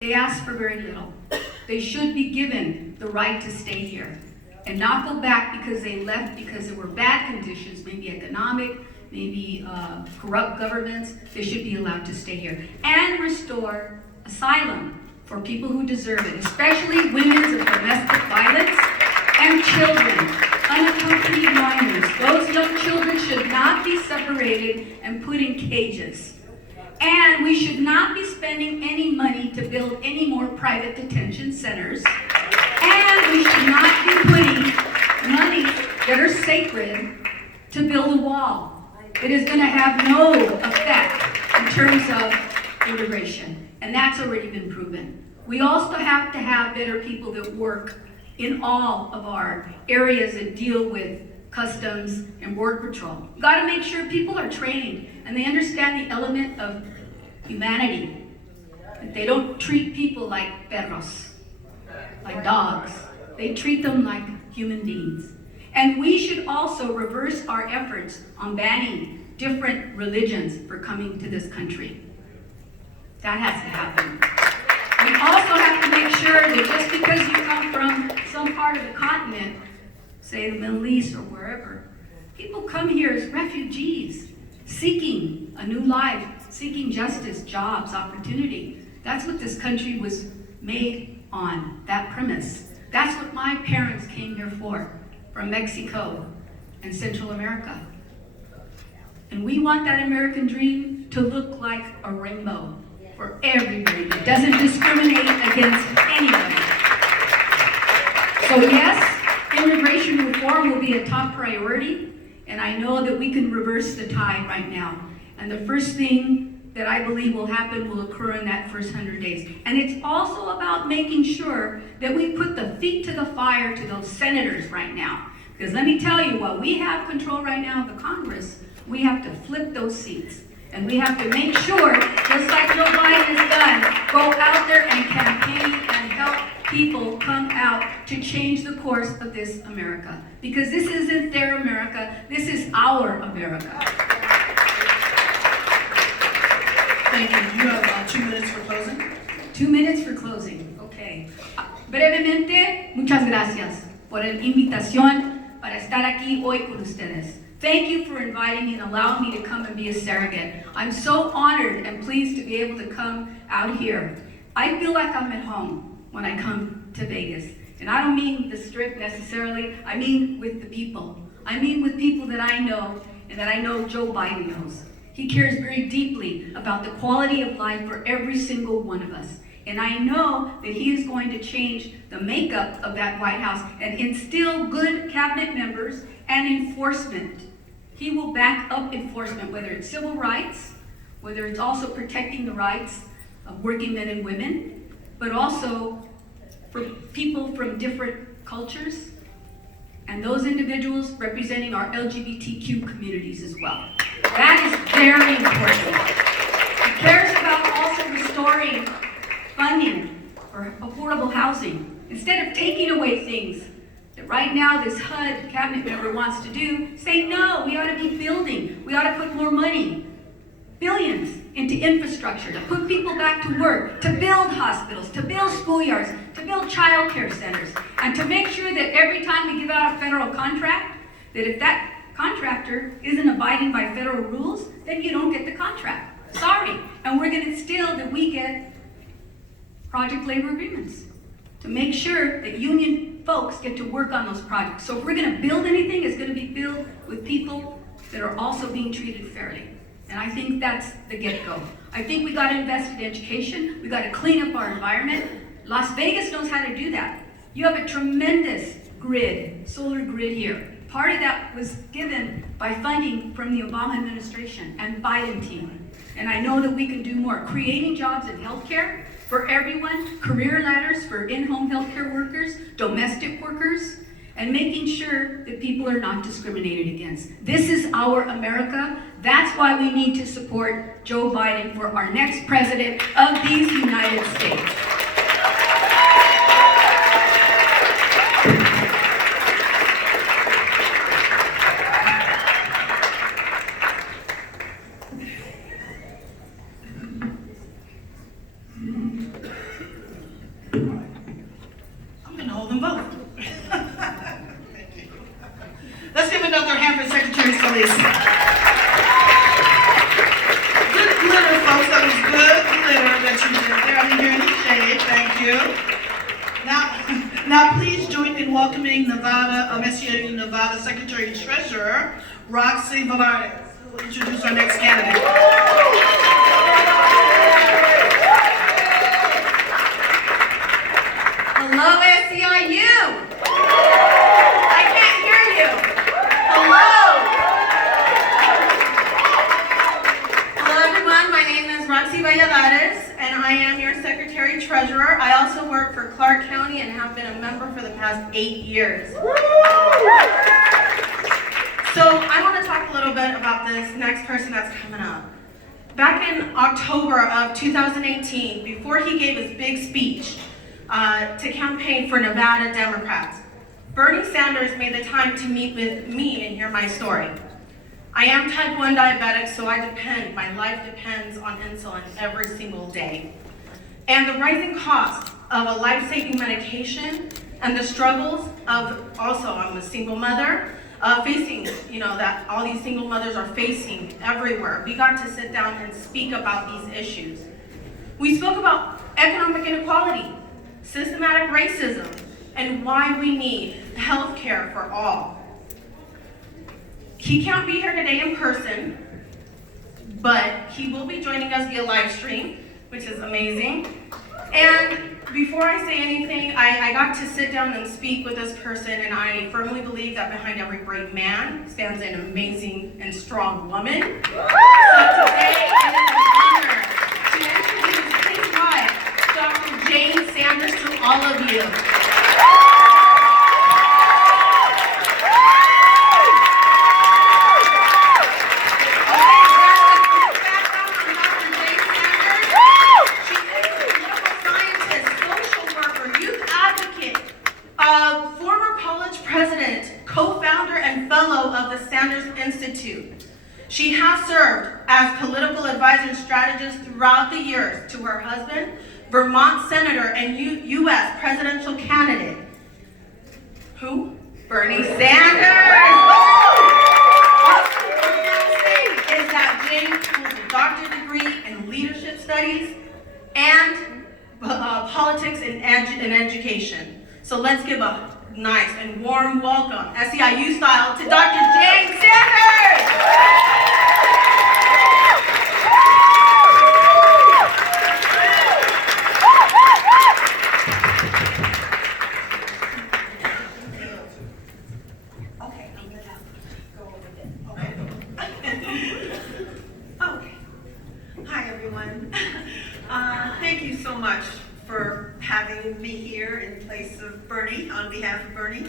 They ask for very little. They should be given the right to stay here and not go back because they left because there were bad conditions, maybe economic, maybe corrupt governments. They should be allowed to stay here and restore asylum for people who deserve it, especially women of domestic violence and children, unaccompanied minors. Those young children should not be separated and put in cages. And we should not be spending any money to build any more private detention centers. And we should not be putting money that are sacred to build a wall. It is going to have no effect in terms of immigration. And that's already been proven. We also have to have better people that work in all of our areas that deal with customs and border patrol. We've got to make sure people are trained and they understand the element of humanity. That they don't treat people like perros, like dogs. They treat them like human beings. And we should also reverse our efforts on banning different religions for coming to this country. That has to happen. We also have to make sure that just because you come from some part of the continent, say the Middle East or wherever, people come here as refugees, seeking a new life, seeking justice, jobs, opportunity. That's what this country was made on, that premise. That's what my parents came here for, from Mexico and Central America. And we want that American dream to look like a rainbow for everybody that doesn't discriminate against anybody. So yes, immigration reform will be a top priority, and I know that we can reverse the tide right now. And the first thing that I believe will happen will occur in that first 100 days. And it's also about making sure that we put the feet to the fire to those senators right now. Because let me tell you, while we have control right now of the Congress, we have to flip those seats. And we have to make sure, just like Joe Biden has done, go out there and campaign and help people come out to change the course of this America. Because this isn't their America, this is our America. Thank you. You have 2 minutes for closing. 2 minutes for closing. Okay. Brevemente, muchas gracias por la invitación para estar aquí hoy con ustedes. Thank you for inviting me and allowing me to come and be a surrogate. I'm so honored and pleased to be able to come out here. I feel like I'm at home when I come to Vegas. And I don't mean the Strip necessarily, I mean with the people. I mean with people that I know and that I know Joe Biden knows. He cares very deeply about the quality of life for every single one of us. And I know that he is going to change the makeup of that White House and instill good cabinet members and enforcement. He will back up enforcement, whether it's civil rights, whether it's also protecting the rights of working men and women, but also for people from different cultures and those individuals representing our LGBTQ communities as well. That is very important. He cares about also restoring funding for affordable housing. Instead of taking away things that right now this HUD cabinet member wants to do, say no, we ought to be building. We ought to put more money, billions, into infrastructure, to put people back to work, to build hospitals, to build schoolyards, to build child care centers, and to make sure that every time we give out a federal contract, that if that contractor isn't abiding by federal rules, then you don't get the contract. Sorry. And we're going to instill that we get project labor agreements to make sure that union folks get to work on those projects. So if we're going to build anything, it's going to be built with people that are also being treated fairly. And I think that's the get-go. I think we got to invest in education. We got to clean up our environment. Las Vegas knows how to do that. You have a tremendous grid, solar grid here. Part of that was given by funding from the Obama administration and Biden team. And I know that we can do more. Creating jobs in healthcare for everyone, career ladders for in-home healthcare workers, domestic workers, and making sure that people are not discriminated against. This is our America. That's why we need to support Joe Biden for our next president of these United States. Now, please join in welcoming SEIU Nevada Secretary Treasurer, Roxy Velarde, who will introduce our next candidate. Hello, SEIU. I can't hear you. Hello. Hello, everyone. My name is Roxy Valladares, and I am your Secretary Treasurer. I also work for Clark County and have been a member for the past 8 years. So I want to talk a little bit about this next person that's coming up. Back in October of 2018, before he gave his big speech to campaign for Nevada Democrats, Bernie Sanders made the time to meet with me and hear my story. I am type 1 diabetic, so my life depends on insulin every single day. And the rising cost of a life-saving medication and the struggles of, also I'm a single mother, facing, that all these single mothers are facing everywhere. We got to sit down and speak about these issues. We spoke about economic inequality, systematic racism, and why we need health care for all. He can't be here today in person, but he will be joining us via live stream, which is amazing. And before I say anything, I got to sit down and speak with this person, and I firmly believe that behind every great man stands an amazing and strong woman. So today, it is an honor to introduce his wife, Dr. Jane Sanders, to all of you. She has served as political advisor and strategist throughout the years to her husband, Vermont Senator and U.S. presidential candidate. Who? Bernie Sanders! Also interesting is that Jane holds a doctorate degree in leadership studies and politics and education. So let's give a nice and warm welcome, SEIU style, to Dr. Jane Sanders! Thank you so much for having me here in place of Bernie, on behalf of Bernie.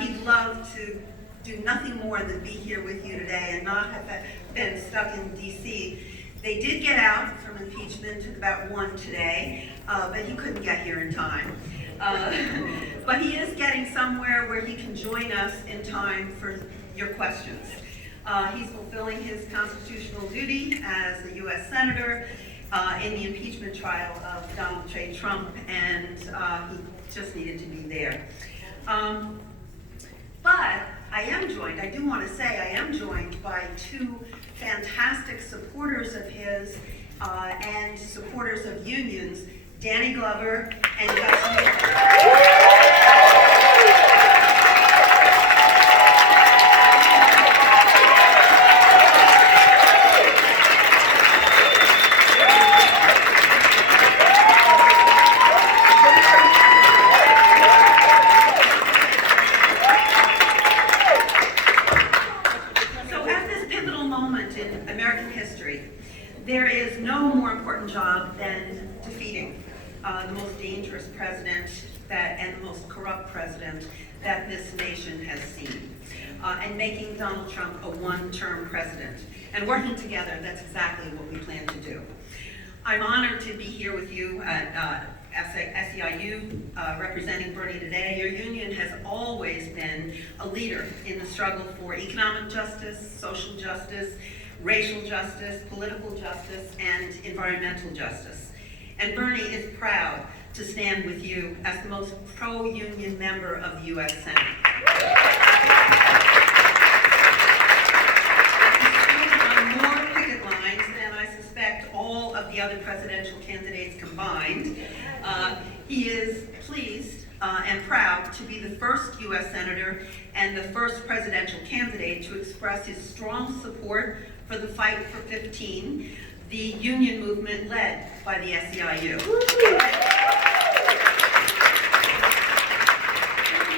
He'd love to do nothing more than be here with you today and not have been stuck in DC. They did get out from impeachment at about 1 today, but he couldn't get here in time. But he is getting somewhere where he can join us in time for your questions. He's fulfilling his constitutional duty as a U.S. Senator in the impeachment trial of Donald J. Trump, and he just needed to be there. But I do want to say I am joined by 2 fantastic supporters of his and supporters of unions, Danny Glover and Gus Miller. There is no more important job than defeating the most dangerous president and the most corrupt president that this nation has seen, and making Donald Trump a one-term president. And working together, that's exactly what we plan to do. I'm honored to be here with you at SEIU, representing Bernie today. Your union has always been a leader in the struggle for economic justice, social justice, racial justice, political justice, and environmental justice. And Bernie is proud to stand with you as the most pro-union member of the U.S. Senate. He's on more picket lines than I suspect all of the other presidential candidates combined. He is pleased and proud to be the first U.S. Senator and the first presidential candidate to express his strong support for the Fight for 15, the union movement led by the SEIU.